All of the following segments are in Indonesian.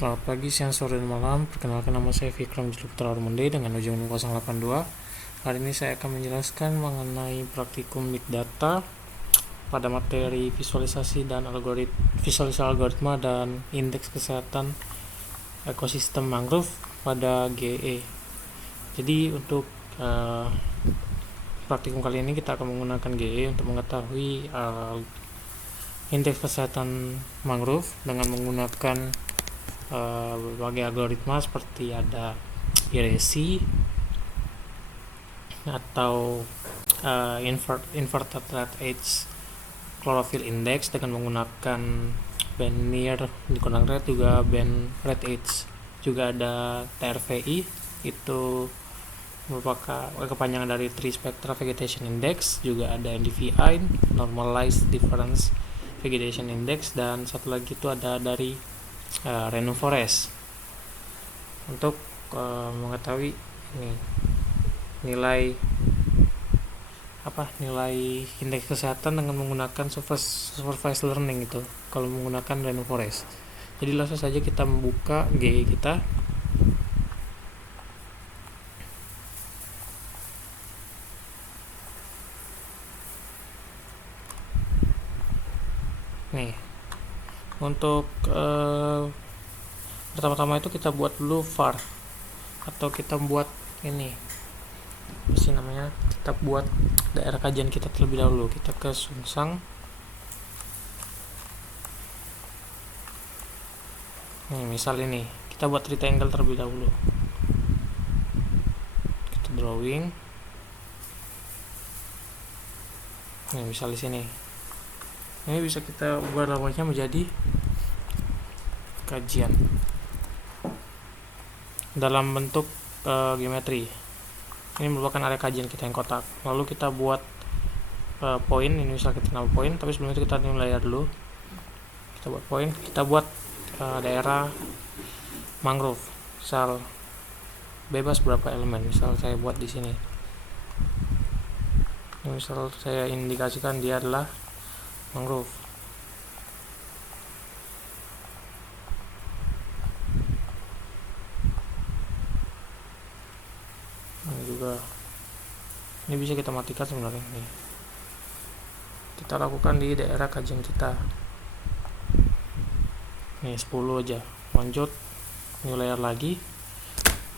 Selamat pagi, siang, sore, dan malam. Perkenalkan, nama saya Vikram Juluputra Armundi dengan ujung 082. Hari ini saya akan menjelaskan mengenai praktikum Big Data pada materi visualisasi algoritma dan indeks kesehatan ekosistem mangrove pada GE. Jadi untuk praktikum kali ini kita akan menggunakan GE untuk mengetahui indeks kesehatan mangrove dengan menggunakan berbagai algoritma seperti ada IRESI atau inverted red edge chlorophyll index dengan menggunakan band near dikurang red, juga band red edge, juga ada TRVI, itu merupakan kepanjangan dari Tree Spectral Vegetation Index, juga ada NDVI, Normalized Difference Vegetation Index, dan satu lagi itu ada dari Rainforest. Untuk mengetahui ini nilai indeks kesehatan dengan menggunakan supervised learning itu kalau menggunakan Rainforest. Jadi langsung saja kita membuka GE kita. Nih, untuk pertama-tama itu kita buat dulu var, atau kita buat ini namanya, kita buat daerah kajian kita terlebih dahulu. Kita ke Sungsang. Nih, misal ini kita buat rectangle terlebih dahulu. Kita drawing. Nih, misal di sini. Ini bisa kita ubah namanya menjadi kajian dalam bentuk geometri. Ini merupakan area kajian kita yang kotak. Lalu kita buat poin. Ini misal kita nama poin, tapi sebelum itu kita new layer dulu. Kita buat poin. Kita buat daerah mangrove. Misal bebas berapa elemen. Misal saya buat di sini. Ini misal saya indikasikan dia adalah mangrove. Ini bisa kita matikan sebenarnya. Nih, kita lakukan di daerah kajian kita. Nih 10 aja. Lanjut new layer lagi.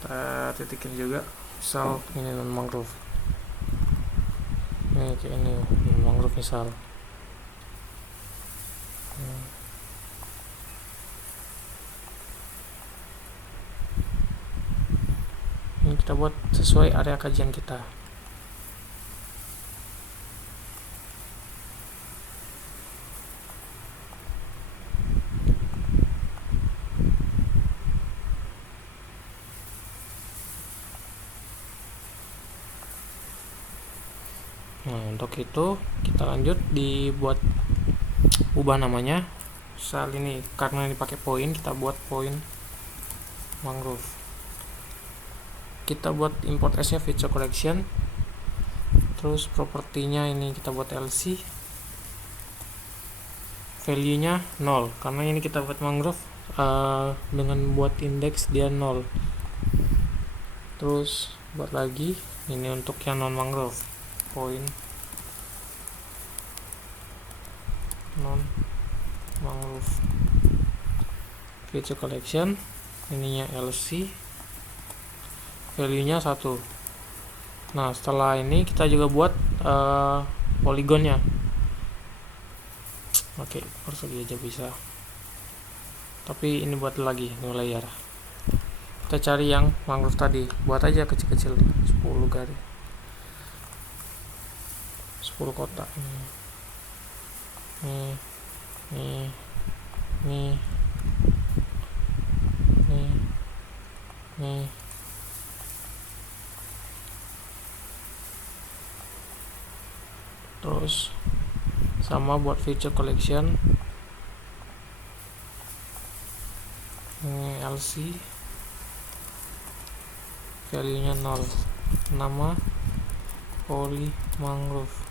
Kita titikin juga. Misal ini non mangrove. Ini kayak ini non mangrove misal. Ini kita buat sesuai area kajian kita. Nah, untuk itu kita lanjut dibuat ubah namanya. Misal ini karena ini pakai poin, kita buat poin mangrove. Kita buat import S nya feature collection. Terus propertinya ini kita buat LC. Value nya 0 karena ini kita buat mangrove dengan buat indeks dia 0. Terus buat lagi ini untuk yang non mangrove, poin non mangrove feature collection, ininya LC, value nya 1. Nah, setelah ini kita juga buat poligonnya. Oke, persegi aja bisa, tapi ini buat lagi new layer. Kita cari yang mangrove tadi, buat aja kecil-kecil 10 garis, 10 kotak. Nih. Terus sama buat feature collection. Ini LC, value nya 0, nama poly mangrove.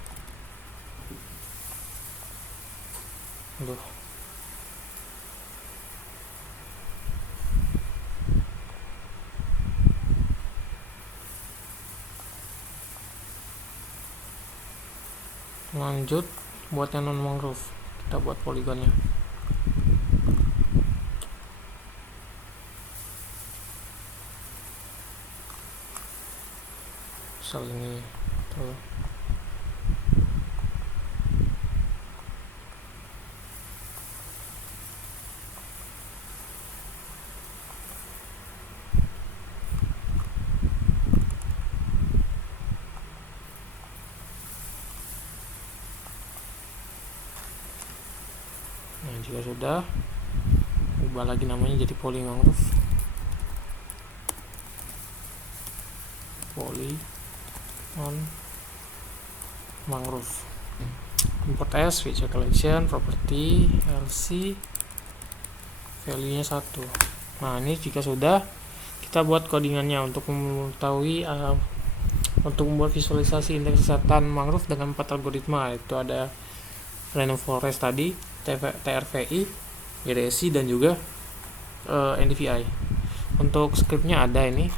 Lanjut buat yang non mangrove, kita buat poligonnya. Misal ini tuh. Nah, jika sudah, ubah lagi namanya jadi poly mangrove. Poly non mangrove. Import as, feature collection, property, LC, value nya 1. Nah, ini jika sudah, kita buat codingannya untuk mengetahui untuk membuat visualisasi indeks kesehatan mangrove dengan 4 algoritma. Itu ada random forest tadi, TRVI, GDSI, dan juga NDVI. Untuk scriptnya ada ini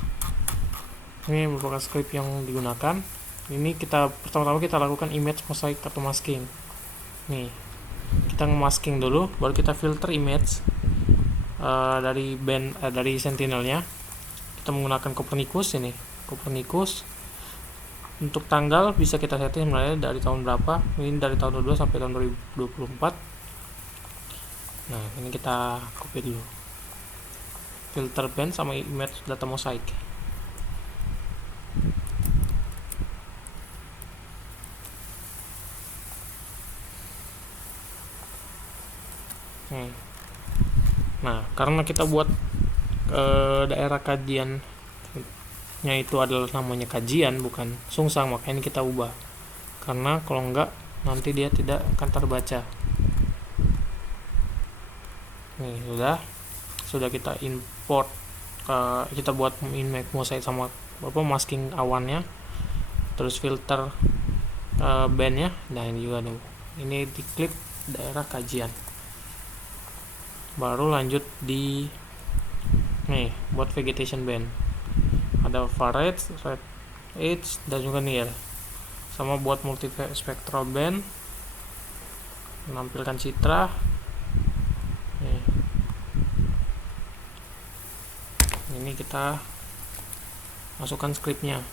merupakan script yang digunakan. Ini pertama-tama kita lakukan image mosaic atau masking. Nih, kita nge-masking dulu, baru kita filter image dari band dari sentinelnya. Kita menggunakan Copernicus ini. Copernicus untuk tanggal bisa kita setting sebenarnya dari tahun berapa. Ini dari tahun 22 sampai tahun 2024. Nah, ini kita copy dulu. Filter band sama image data mosaic. Nah, karena kita buat daerah kajiannya itu adalah namanya kajian, bukan sungsang, makanya ini kita ubah. Karena kalau enggak, nanti dia tidak akan terbaca. Nih, sudah kita import, kita buat image mosaic sama masking awannya, terus filter bandnya. Nah, ini juga ini diklik daerah kajian. Baru lanjut di buat vegetation band, ada far edge, red edge, dan juga near. Sama buat multi spectral band, menampilkan citra. Ini kita masukkan scriptnya.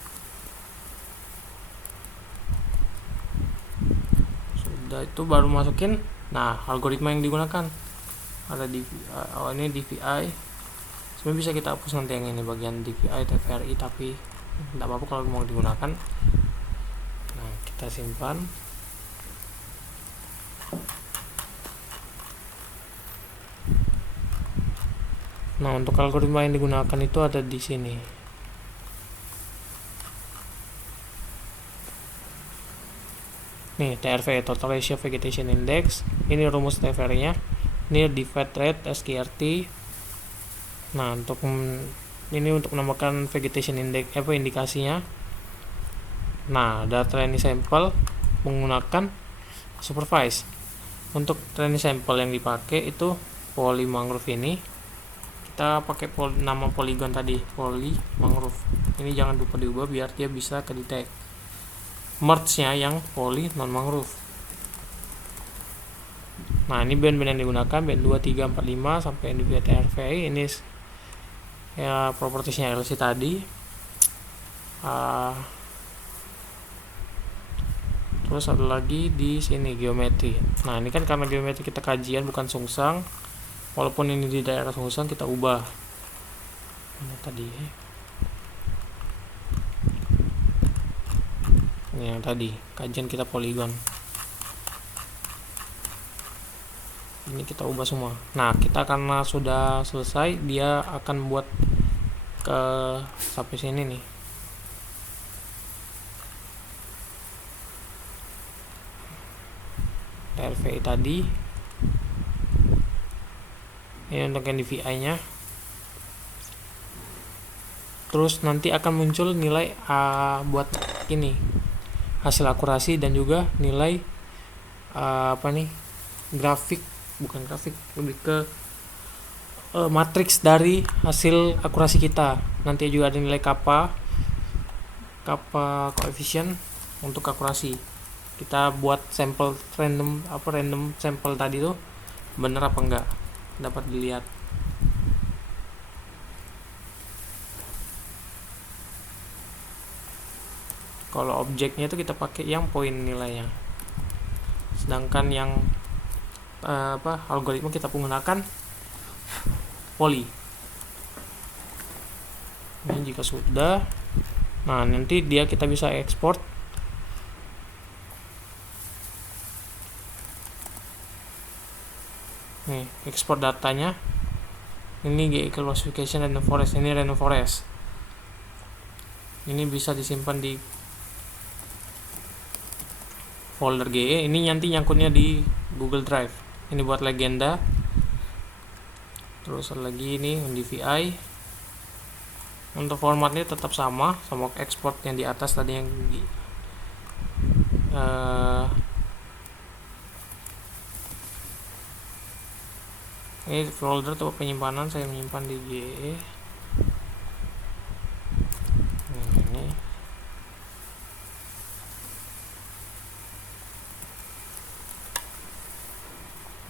Sudah itu baru masukin. Nah, algoritma yang digunakan ada di ini DVI. Sebenarnya bisa kita hapus nanti yang ini bagian DVI TVRI, tapi tidak apa-apa kalau mau digunakan. Nah, kita simpan. Nah, untuk algoritma yang digunakan itu ada di sini. Nih, TRV, Total Ratio Vegetation Index. Ini rumus TVR-nya. Ini divide rate SKRT. Nah, untuk menambahkan vegetation index indikasinya. Nah, ada training sample menggunakan supervise. Untuk training sample yang dipakai itu poly mangrove ini. Kita pakai nama polygon tadi, poly mangrove. Ini jangan lupa diubah biar dia bisa kedetek. Merge-nya yang poly non mangrove. Nah, ini band-band yang digunakan, band 2, 3, 4, 5 sampai NDVI TRVI. Ini ya propertiesnya LC tadi. Terus ada lagi di sini geometri. Nah, ini kan karena geometri kita kajian bukan sungsang. Walaupun ini di daerah sungsang, kita ubah. Ini tadi. Ini yang tadi, kajian kita poligon. Ini kita ubah semua. Nah, kita karena sudah selesai, dia akan buat ke sampai sini nih. TRVI tadi. Ini untuk NDVI nya. Terus nanti akan muncul nilai buat ini hasil akurasi dan juga nilai grafik, bukan grafik, lebih ke matriks dari hasil akurasi kita. Nanti juga ada nilai kappa koefisien untuk akurasi. kita buat sampel random sampel tadi tuh bener apa enggak, dapat dilihat. Kalau objeknya itu kita pakai yang poin nilainya, sedangkan yang algoritma kita menggunakan poly. Ini jika sudah, nah nanti kita bisa ekspor. Nih, ekspor datanya. Ini GE classification random forest, ini random forest. Ini bisa disimpan di folder GE. Ini nanti nyangkutnya di Google Drive. Ini buat legenda. Terus lagi ini DVI. Untuk formatnya tetap sama ekspor yang di atas tadi yang ini folder atau penyimpanan, saya menyimpan di GE.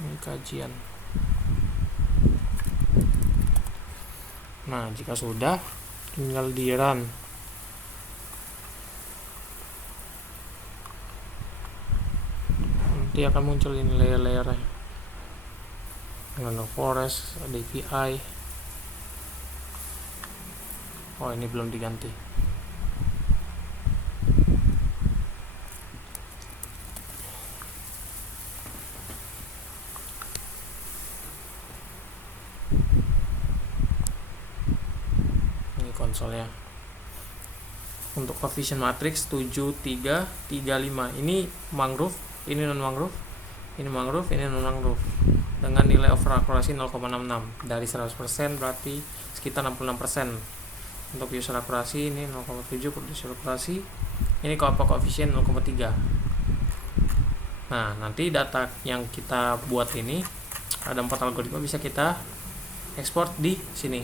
Ini kajian. Nah, jika sudah, tinggal di run. Nanti akan muncul ini layer-layernya. Random forest, DVI. Oh, ini belum diganti. Konsolnya. Untuk coefficient matrix 7335. Ini mangrove, ini non mangrove, ini mangrove, ini non mangrove. Dengan nilai over akurasi 0,66. Dari 100% berarti sekitar 66%. Untuk user akurasi ini 0,7, user akurasi. Ini coefficient 0,3. Nah, nanti data yang kita buat ini ada 4 algoritma, bisa kita ekspor di sini.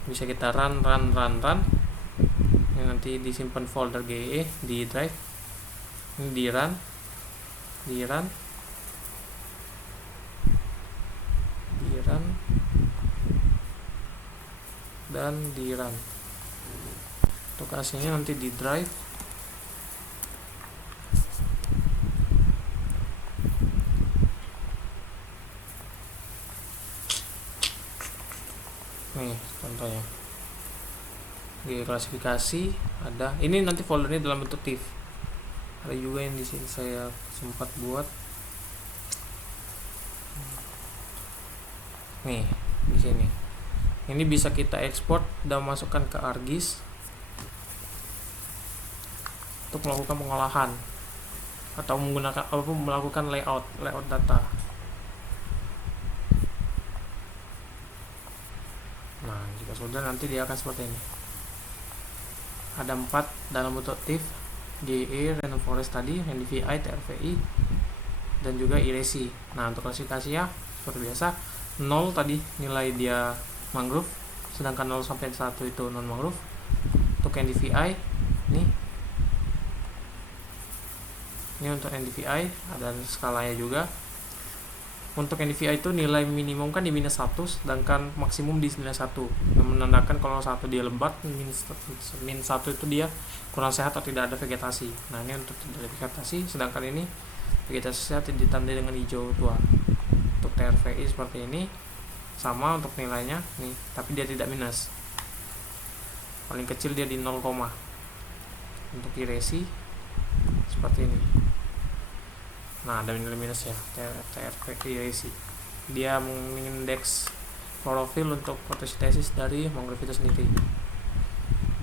Bisa kita run. Ini nanti disimpan folder GE di drive. Ini di run dan di run. Untuk hasilnya nanti di drive. Nih contohnya, GE klasifikasi ada. Ini nanti foldernya dalam bentuk TIFF. Ada juga yang di sini saya sempat buat. Nih di sini. Ini bisa kita ekspor dan masukkan ke ArcGIS untuk melakukan pengolahan atau melakukan layout data. Nah, jika sudah nanti dia akan seperti ini. Ada 4 dalam bentuk TIFF, GE, random forest tadi, NDVI, TRVI, dan juga IRESI. Nah, untuk klasifikasinya seperti biasa, 0 tadi nilai dia mangrove, sedangkan 0 sampai 1 itu non mangrove. Untuk NDVI ini untuk NDVI ada skalanya juga. Untuk NDVI itu nilai minimum kan di -1, sedangkan maksimum di 91, yang menandakan kalau 1 dia lebat, -1 itu dia kurang sehat atau tidak ada vegetasi. Nah, ini untuk tidak ada vegetasi, sedangkan ini vegetasi sehat ditandai dengan hijau tua. Untuk TRVI seperti ini, sama untuk nilainya nih, tapi dia tidak minus. Paling kecil dia di 0, untuk IRESI seperti ini. Nah, ada nilai minus ya, TRVI. Dia mengindeks klorofil untuk fotosintesis dari mangrove itu sendiri.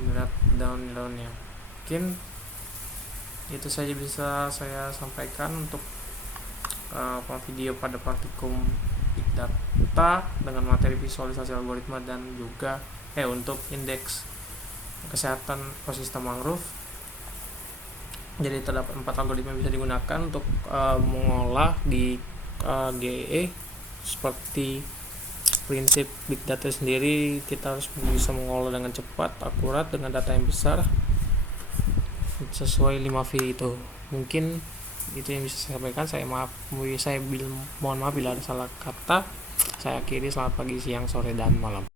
Lihat daun-daunnya. Mungkin itu saja bisa saya sampaikan untuk video pada praktikum Big Data dengan materi visualisasi algoritma dan juga untuk indeks kesehatan ekosistem mangrove. Jadi terdapat 4 algoritma bisa digunakan untuk mengolah di GE. Seperti prinsip Big Data sendiri, kita harus bisa mengolah dengan cepat, akurat, dengan data yang besar. sesuai 5V itu. Mungkin itu yang bisa saya sampaikan. Mohon maaf bila ada salah kata. Saya akhiri, selamat pagi, siang, sore, dan malam.